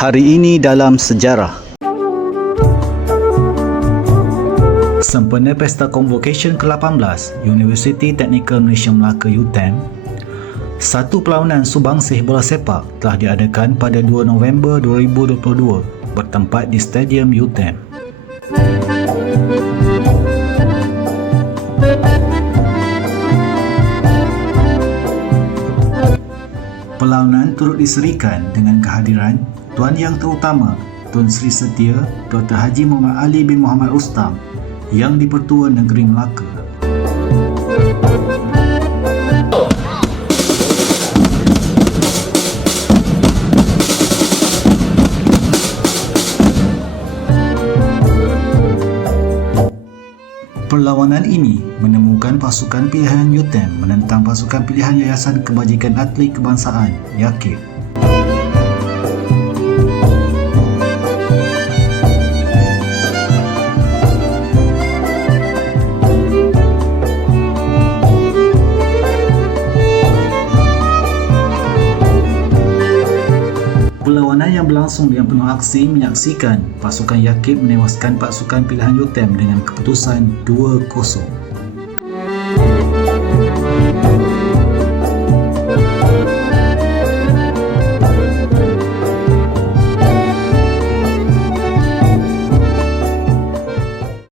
Hari ini dalam sejarah. Sempena Pesta Convocation ke-18 Universiti Teknikal Malaysia Melaka UTEM, satu perlawanan subangsih bola sepak telah diadakan pada 2 November 2022 bertempat di Stadium UTEM. Perlawanan turut diserikan dengan kehadiran Tuan Yang Terutama Tun Sri Setia Dr. Haji Muhammad Ali bin Muhammad Ustam Yang di-Pertua Negeri Melaka. Perlawanan ini menemukan pasukan pilihan UTEM menentang pasukan pilihan Yayasan Kebajikan Atlet Kebangsaan YAKIB. Perlawanan yang berlangsung dengan penuh aksi menyaksikan pasukan Yakib menewaskan pasukan pilihan UTEM dengan keputusan 2-0.